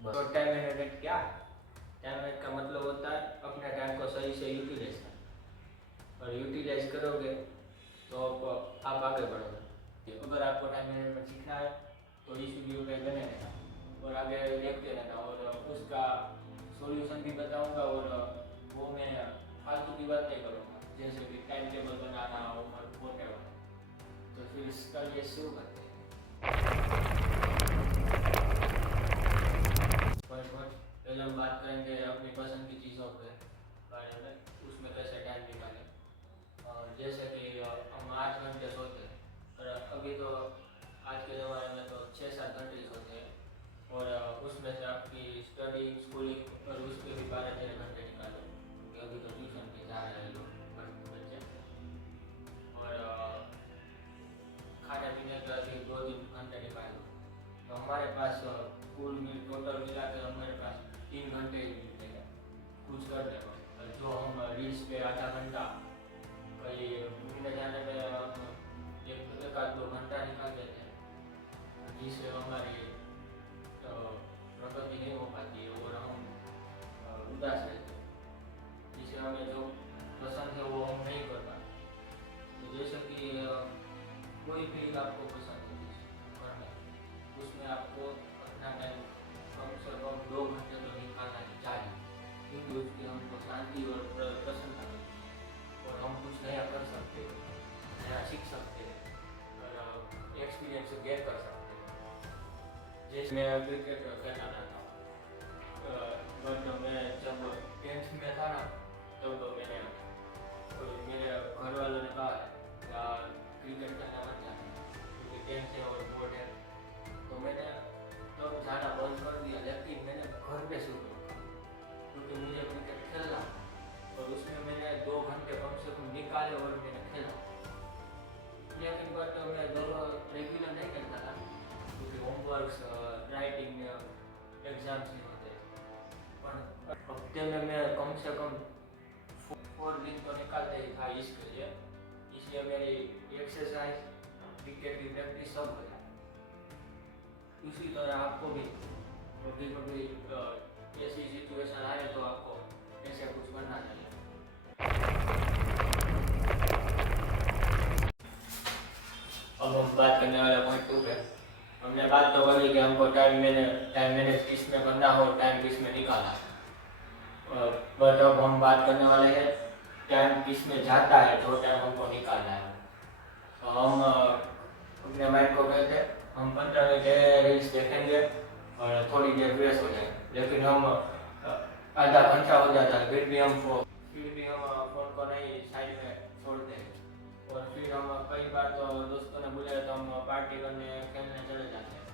तो time management क्या है? टाइम मैनेजमेंट का मतलब होता है अपने टाइम को सही से यूटिलाइज करना। और यूटिलाइज करोगे तो आप आगे बढ़ोगे। अगर आपको टाइम मैनेजमेंट सीखना है तो इस वीडियो पे बने रहना और आगे देखते रहना, और उसका सॉल्यूशन भी बताऊंगा। और वो मैं फालतू की बात नहीं करूँगा, जैसे कि टाइम टेबल बनाना और वॉटेवर। तो फिर इसका ये शुरू करते हैं। पहले हम बात करेंगे अपनी पसंद की चीज़ों के बारे में, उसमें कैसे टाइम निकालें। और जैसे कि हम 8 घंटे सोते हैं, पर अभी तो आज के ज़माने में तो 6-7 घंटे सोते हैं। और उसमें से आपकी स्टडी स्कूलिंग और उसके भी 12-13 घंटे निकालो, क्योंकि अभी तो ट्यूशन भी जा रहे हैं लोग बच्चे। और खाने पीने का भी 2-3 घंटे निकालो, तो हमारे पास कुल टोटल मिला कर हमारे पास 3 घंटे ही मिलेगा कुछ करने को। और जो हम रील्स पे आधा घंटा, कहीं घूमने जाने में हम 1-2 घंटा निकाल देते हैं, जिससे हमारी प्रगति नहीं हो पाती है और हम उदास रहते हैं, जिससे हमें जो पसंद है वो हम नहीं कर पाते। तो जैसे कि कोई फील्ड आपको पसंद है करने, उसमें आपको अपना टाइम कम से कम 2 घंटे तो निकालना ही चाहिए, क्योंकि उसकी हमको शांति और प्रसन्नता मिलती है और हम कुछ नया कर सकते हैं, नया सीख सकते हैं और एक्सपीरियंस गेन कर सकते हैं। जैसे मैं क्रिकेट खेलना चाहता हूँ, बट मैं जब 10th में था ना, तब मैंने मेरे घर वालों ने कहा क्रिकेट खेलना मत जाना, क्योंकि 10th है और बोर्ड है। तो मैंने तब जाना बंद कर दिया, लेकिन मैंने घर पे शुरू किया, क्योंकि मुझे क्रिकेट खेलना, और उसमें मैंने 2 घंटे कम से कम निकाले और मैंने खेला। लेकिन बट मैं रेगुलर नहीं खेलता था, क्योंकि होमवर्क राइटिंग एग्जाम्स नहीं होते। पर हफ्ते में मैं कम से कम 4 दिन तो निकालते ही था इसके लिए, इसलिए मेरी एक्सरसाइज, क्रिकेट की प्रैक्टिस सब हो जाती। उसी तरह आपको भी कभी कभी ऐसी सिचुएशन आए तो आपको ऐसे कुछ करना चाहिए। अब हम बात करने वाला पॉइंट 2 पे। हमने बात तो करी कि हमको टाइम मैनेज किस में करना हो, टाइम किस में निकालना है। बट अब हम बात करने वाले हैं टाइम किस में जाता है, जो टाइम हमको निकालना है। तो हम अपने माइंड को कहते हैं हम 15 मिनट रील्स देखेंगे और थोड़ी देर फ्रेश हो जाएंगे, लेकिन हम आधा घंटा हो जाता है, फिर भी हम फोन को नहीं साइड में छोड़ते हैं। और फिर हम कई बार तो दोस्तों ने बुलाया तो हम पार्टी करने खेलने चले जाते हैं।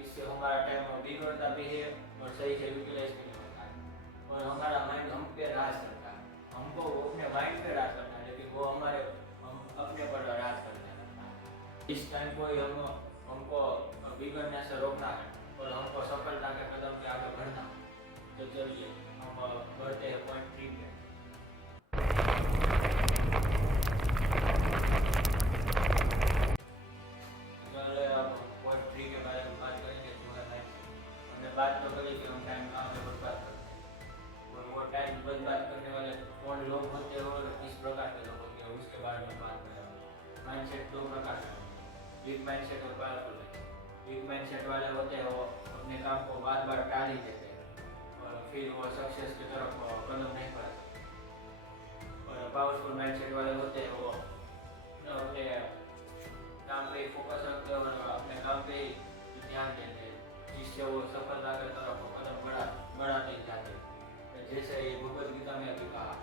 इससे हमारा टाइम बिगड़ता भी है और सही से यूटिलाइज भी नहीं होता है, और हमारा माइंड हम पे राज करता है। हमको अपने माइंड पे राज करना है, लेकिन वो हम अपने पर राज करने लगता है। इस टाइम को हमको बिगड़ने से रोकना है और हमको सफलता के कदम पे आगे बढ़ना है। तो चलिए हम बढ़ते हैं पॉइंट 3 पे। पॉइंट 3 के बारे में बात करेंगे, जो है टाइम। हमने बात तो करी कि हम टाइम कहाँ पे बर्बाद करते हैं, और वो टाइम बर्बाद करने वाले कौन लोग होते हैं और किस प्रकार के लोग होते हैं, उसके बारे में बात करेंगे। माइंडसेट 2 प्रकार के होते हैं, वीक माइंडसेट और पावरफुल माइंडसेट। वीक माइंडसेट वाले होते हैं वो अपने काम को बार बार टाल ही देते हैं और फिर वो सक्सेस की तरफ कदम नहीं बढ़ाते। और पावरफुल माइंडसेट वाले होते हैं वो अपने काम पे फोकस रखते हैं और अपने काम पे ध्यान देते हैं, जिससे वो सफलता की तरफ कदम बढ़ाते ही जाते हैं। जैसे ये भगवद गीता में भी कहा,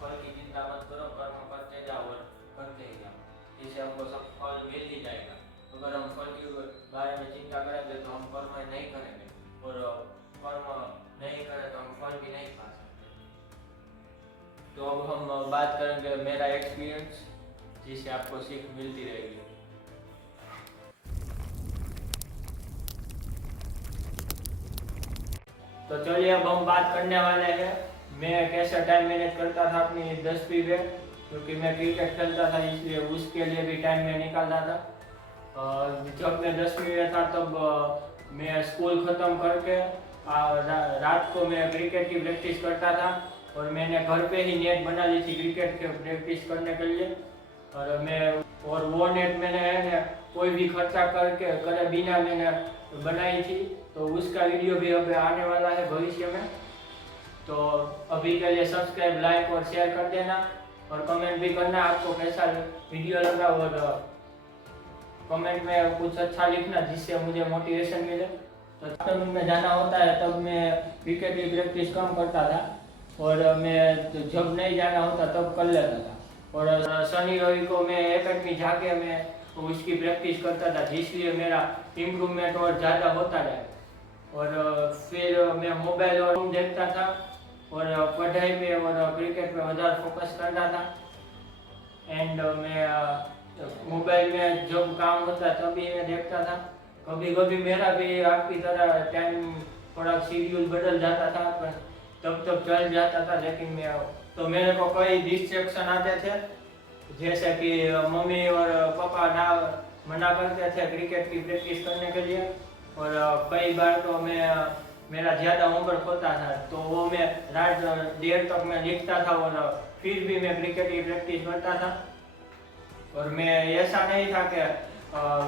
फल की चिंता मत करो, कर्म करते जाओ और करते ही जाओ, जिससे हमको सब फल मिल ही जाएगा। अगर हम फल के बारे में चिंता करेंगे तो हम कर्म नहीं करेंगे, और कर्म नहीं करें तो हम फल भी नहीं पा सकते। तो अब हम बात करेंगे मेरा एक्सपीरियंस, जिससे आपको सीख मिलती रहेगी। तो चलिए अब हम बात करने वाले हैं मैं कैसे टाइम मैनेज करता था अपनी 10वीं में, क्योंकि मैं क्रिकेट खेलता था इसलिए उसके लिए भी टाइम मैं निकालता था। जब मैं 10वीं में था तब मैं स्कूल ख़त्म करके रात को मैं क्रिकेट की प्रैक्टिस करता था और मैंने घर पे ही नेट बना ली थी क्रिकेट की प्रैक्टिस करने के लिए। और वो नेट मैंने कोई भी खर्चा करके करे बिना मैंने बनाई थी, तो उसका वीडियो भी अभी आने वाला है भविष्य में। तो अभी के लिए सब्सक्राइब, लाइक और शेयर कर देना और कमेंट भी करना आपको कैसा वीडियो लगा, और कमेंट में कुछ अच्छा लिखना जिससे मुझे मोटिवेशन मिले। तो आफ्टरनून में जाना होता है तब मैं क्रिकेट की प्रैक्टिस कम करता था, और मैं जब नहीं जाना होता तब कर लेता था। और शनि रवि को मैं एकेडमी जाके मैं उसकी प्रैक्टिस करता था, जिसलिए मेरा इम्प्रूवमेंट और ज़्यादा होता जाए। और फिर मैं मोबाइल और देखता था और पढ़ाई पे और क्रिकेट पे ज़्यादा फोकस करता था। एंड मैं मोबाइल में जब काम होता तभी मैं देखता था। कभी कभी मेरा भी आपकी तरह टाइम थोड़ा शेड्यूल बदल जाता था, पर तब चल जाता था। लेकिन मेरे को कई डिस्ट्रैक्शन आते थे, जैसे कि मम्मी और पापा ना मना करते थे क्रिकेट की प्रैक्टिस करने के लिए, और कई बार तो मेरा ज़्यादा होमवर्क होता था तो वो मैं रात देर तक मैं लिखता था, और फिर भी मैं क्रिकेट की प्रैक्टिस करता था। और मैं ऐसा नहीं था कि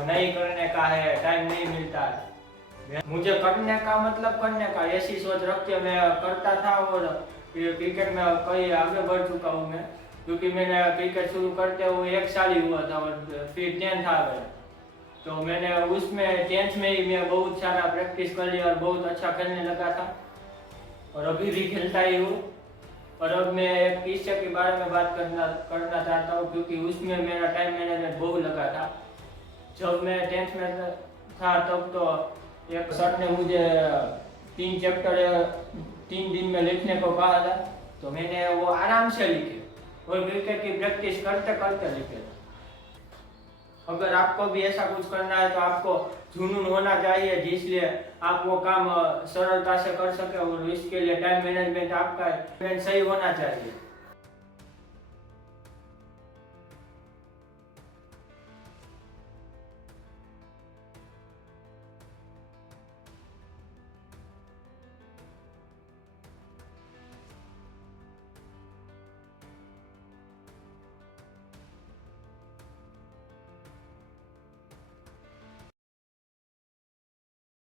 नहीं करने का है, टाइम नहीं मिलता है। मुझे करने का मतलब करने का, ऐसी सोच रख के मैं करता था। और क्रिकेट में कई आगे बढ़ चुका हूँ मैं, क्योंकि मैंने क्रिकेट शुरू करते हुए 1 साल ही हुआ था और फिर 10th आ गया। तो मैंने उसमें 10th में ही मैं बहुत सारा प्रैक्टिस कर लिया और बहुत अच्छा खेलने लगा था, और अभी भी खेलता ही हूँ। और अब मैं एक किस्से के बारे में बात करना चाहता हूँ, क्योंकि उसमें मेरा टाइम मैनेजमेंट बहुत लगा था। जब मैं 10th में था तब तो एक सर ने मुझे 3 चैप्टर 3 दिन में लिखने को कहा था, तो मैंने वो आराम से लिखे और क्रिकेट की प्रैक्टिस करते करते लिखे। अगर आपको भी ऐसा कुछ करना है तो आपको जुनून होना चाहिए, जिसलिए आप वो काम सरलता से कर सके, और इसके लिए टाइम मैनेजमेंट आपका सही होना चाहिए।